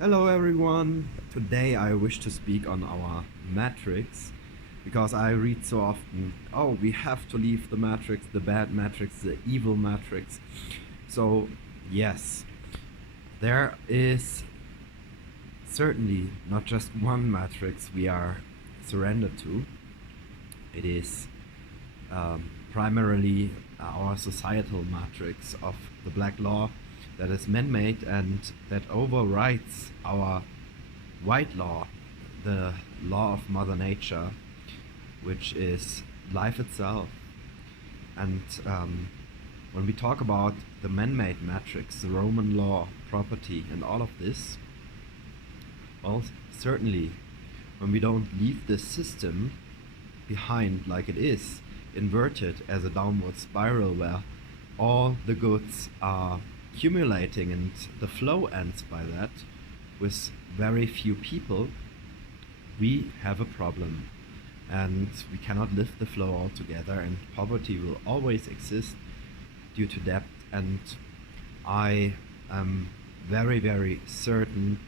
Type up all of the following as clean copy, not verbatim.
Hello everyone! Today I wish to speak on our matrix because I read so often, oh, we have to leave the matrix, the bad matrix, the evil matrix. So, yes, there is certainly not just one matrix we are surrendered to. It is primarily our societal matrix of the black law that is man-made and that overrides our white law, the law of Mother Nature, which is life itself. And when we talk about the man-made matrix, the Roman law, property, and all of this, well, certainly when we don't leave this system behind like it is, inverted as a downward spiral where all the goods are accumulating and the flow ends by that with very few people, we have a problem and we cannot lift the flow altogether, and poverty will always exist due to debt. And I am very, very certain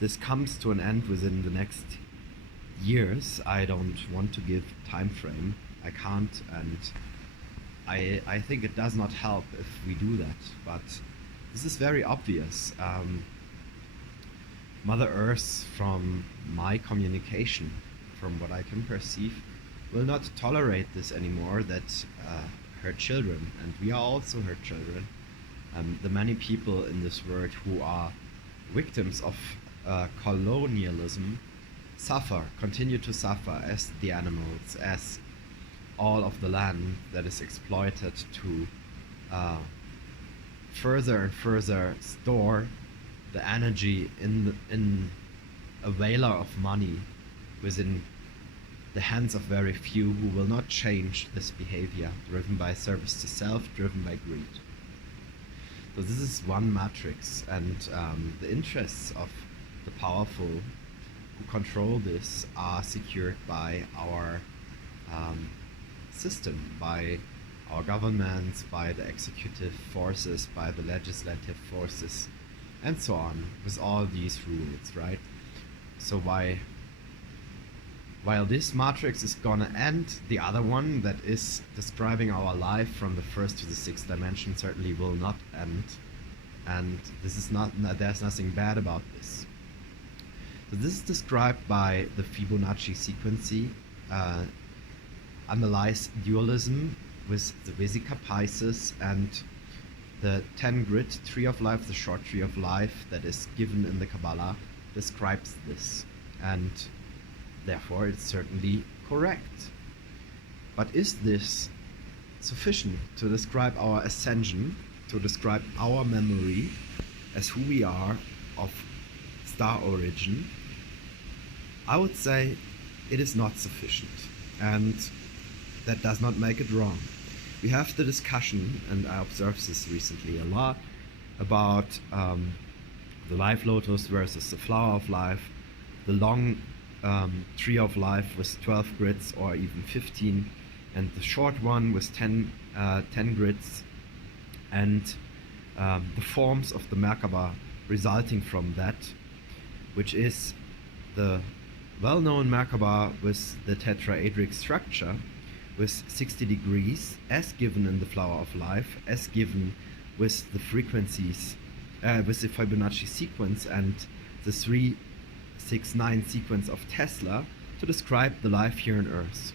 this comes to an end within the next years. I don't want to give time frame. I can't, and I think it does not help if we do that, but this is very obvious. Mother Earth, from my communication, from what I can perceive, will not tolerate this anymore, that her children, and we are also her children, the many people in this world who are victims of colonialism, continue to suffer as the animals, as all of the land that is exploited to further and further store the energy in a veiler of money within the hands of very few who will not change this behavior, driven by service to self, driven by greed. So this is one matrix, and the interests of the powerful who control this are secured by our system, by our governments, by the executive forces, by the legislative forces, and so on, with all these rules, right? So while this matrix is gonna end, the other one that is describing our life from the first to the sixth dimension certainly will not end. And this is not, there's nothing bad about this. So this is described by the Fibonacci sequence, underlies dualism with the Vesica Pisces, and the 10 grid tree of life, the short tree of life that is given in the Kabbalah, describes this, and therefore it's certainly correct. But is this sufficient to describe our ascension, to describe our memory as who we are of star origin? I would say it is not sufficient, and that does not make it wrong. We have the discussion, and I observed this recently a lot, about the life lotus versus the flower of life, the long tree of life with 12 grids or even 15, and the short one with 10 grids, and the forms of the Merkaba resulting from that, which is the well-known Merkaba with the tetraedric structure with 60 degrees, as given in the flower of life, as given with the frequencies, with the Fibonacci sequence and the 369 sequence of Tesla to describe the life here on Earth.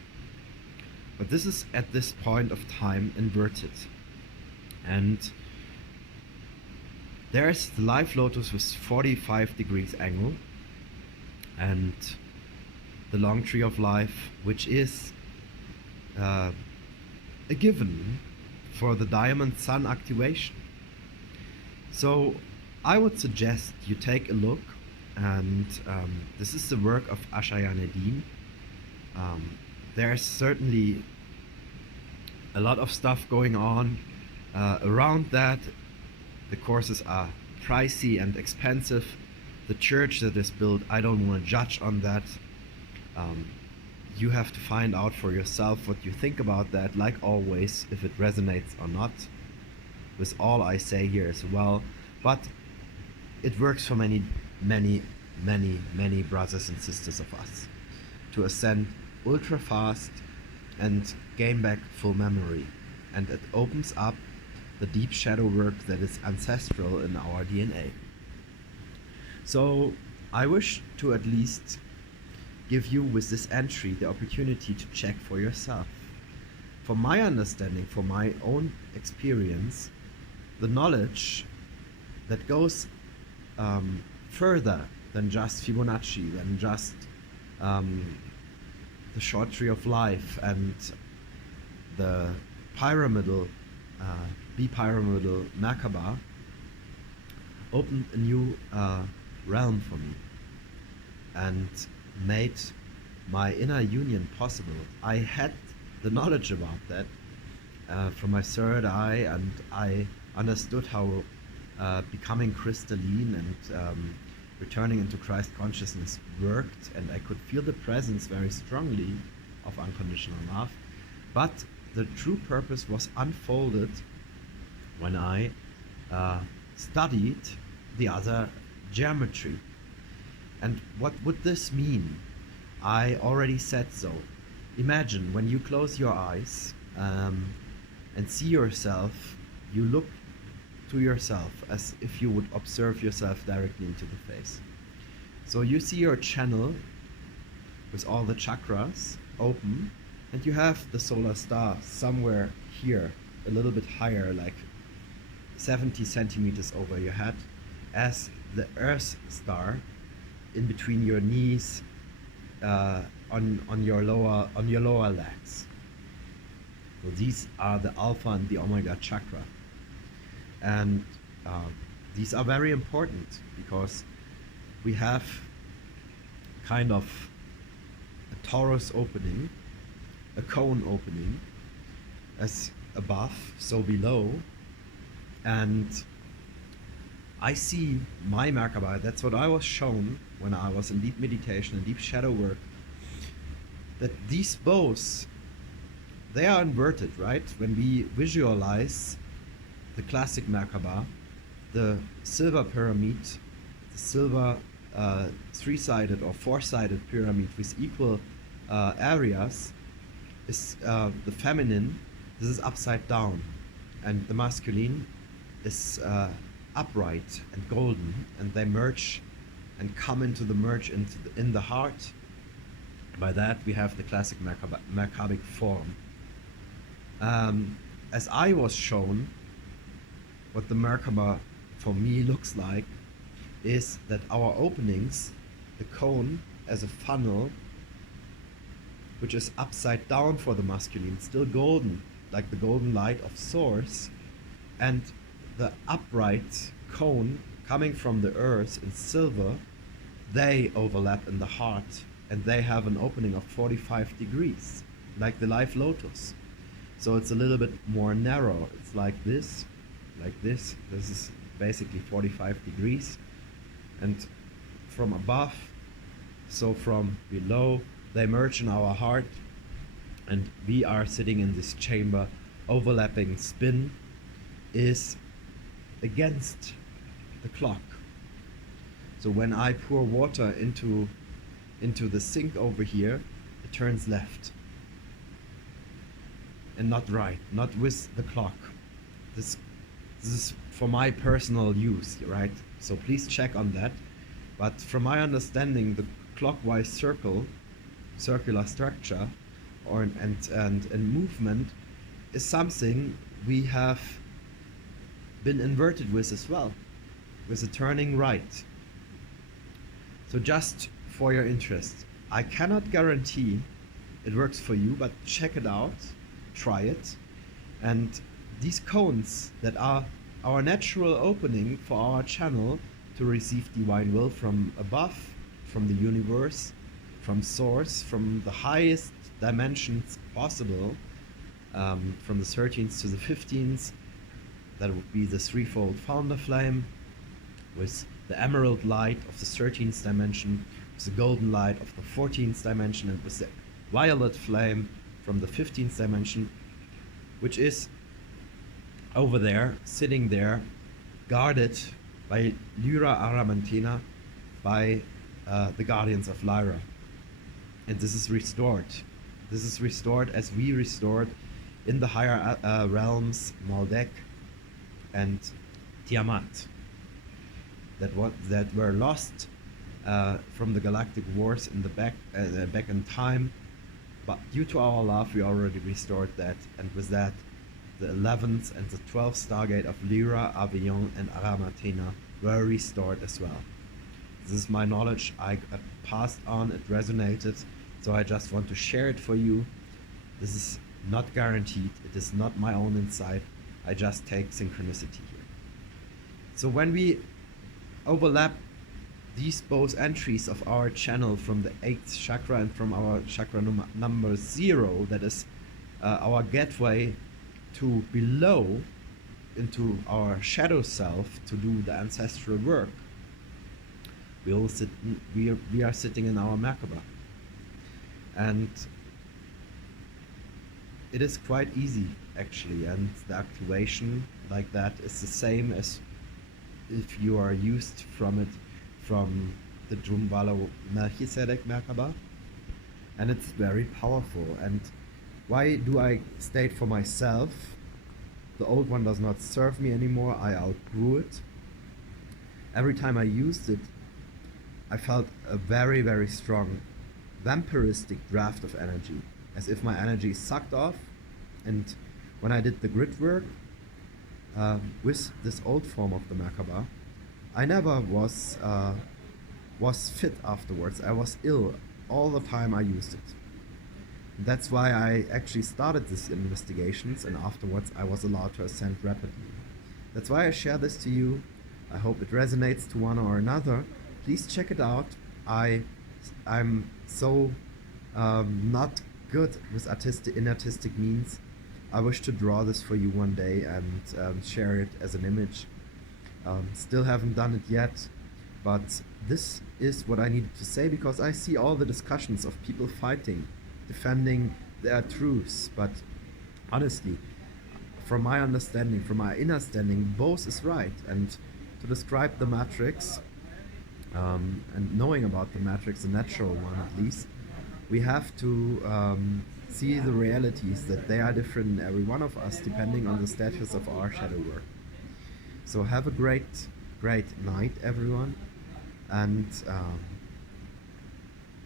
But this is at this point of time inverted. And there's the life lotus with 45 degrees angle, and the long tree of life, which is a given for the diamond sun activation. So I would suggest you take a look, and this is the work of Ashayanedin. There's certainly a lot of stuff going on around that. The courses are pricey and expensive. The church that is built, I don't want to judge on that. You have to find out for yourself what you think about that, like always, if it resonates or not, with all I say here as well. But it works for many many, many, many brothers and sisters of us to ascend ultra fast and gain back full memory. And it opens up the deep shadow work that is ancestral in our DNA. So I wish to at least give you with this entry the opportunity to check for yourself. From my understanding, from my own experience, the knowledge that goes further than just Fibonacci, than just the short tree of life and the pyramidal, bipyramidal Merkaba, opened a new realm for me and made my inner union possible. I had the knowledge about that from my third eye, and I understood how becoming crystalline and returning into Christ consciousness worked, and I could feel the presence very strongly of unconditional love. But the true purpose was unfolded when I studied the other geometry. And what would this mean? I already said so. Imagine when you close your eyes and see yourself, you look to yourself as if you would observe yourself directly into the face. So you see your channel with all the chakras open, and you have the solar star somewhere here, a little bit higher, like 70 centimeters over your head, as the Earth star in between your knees, on your lower legs. So these are the Alpha and the Omega chakra, and these are very important because we have kind of a torus opening, a cone opening, as above, so below, and I see my Merkaba. That's what I was shown when I was in deep meditation and deep shadow work, that these bows, they are inverted, right? When we visualize the classic Merkaba, the silver pyramid, the silver three-sided or four-sided pyramid with equal areas, is the feminine. This is upside down, and the masculine is upright and golden, and they merge and come into the merge in the heart. By that we have the classic Merkabic form. As I was shown, what the Merkaba for me looks like is that our openings, the cone as a funnel, which is upside down for the masculine, still golden, like the golden light of source, and the upright cone coming from the earth in silver, they overlap in the heart, and they have an opening of 45 degrees, like the live lotus. So it's a little bit more narrow. It's like this, like this. This is basically 45 degrees. And from above, so from below, they merge in our heart, and we are sitting in this chamber. Overlapping spin is against the clock. So when I pour water into the sink over here, it turns left and not right, not with the clock. This is for my personal use, right? So please check on that. But from my understanding, the clockwise circular structure and movement is something we have been inverted with as well, with a turning right. So just for your interest, I cannot guarantee it works for you, but check it out, try it. And these cones that are our natural opening for our channel to receive divine will from above, from the universe, from source, from the highest dimensions possible, from the 13th to the 15th. That would be the threefold founder flame, with the emerald light of the 13th dimension, with the golden light of the 14th dimension, and with the violet flame from the 15th dimension, which is over there, sitting there, guarded by Lyra Aramantina, by the guardians of Lyra. And this is restored. This is restored as we restored in the higher realms Maldek and Tiamat that were lost from the galactic wars in the back in time, but due to our love we already restored that, and with that the 11th and the 12th stargate of Lyra, Avignon and Aramatena were restored as well. This is my knowledge I passed on, it resonated, so I just want to share it for you. This is not guaranteed, it is not my own insight, I just take synchronicity here. So when we overlap these both entries of our channel from the 8th chakra and from our chakra number 0, that is our gateway to below into our shadow self to do the ancestral work, we are sitting in our Merkaba. And it is quite easy actually, and the activation like that is the same as if you are used from it from the Jumvala Melchizedek Merkaba, and it's very powerful. And why do I state for myself? The old one does not serve me anymore, I outgrew it. Every time I used it, I felt a very, very strong vampiristic draft of energy, as if my energy sucked off. And when I did the grid work with this old form of the Merkaba, I never was fit afterwards. I was ill all the time I used it. That's why I actually started these investigations, and afterwards I was allowed to ascend rapidly. That's why I share this to you. I hope it resonates to one or another. Please check it out. I'm so not good with artistic means. I wish to draw this for you one day and share it as an image. Still haven't done it yet, but this is what I needed to say, because I see all the discussions of people fighting, defending their truths, but honestly, from my understanding, from my inner standing, both is right. And to describe the matrix, and knowing about the matrix, the natural one at least, we have to see the realities that they are different in every one of us depending on the status of our shadow work. So have a great night, everyone, and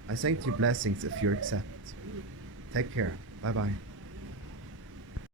I send you blessings if you accept. Take care. Bye bye.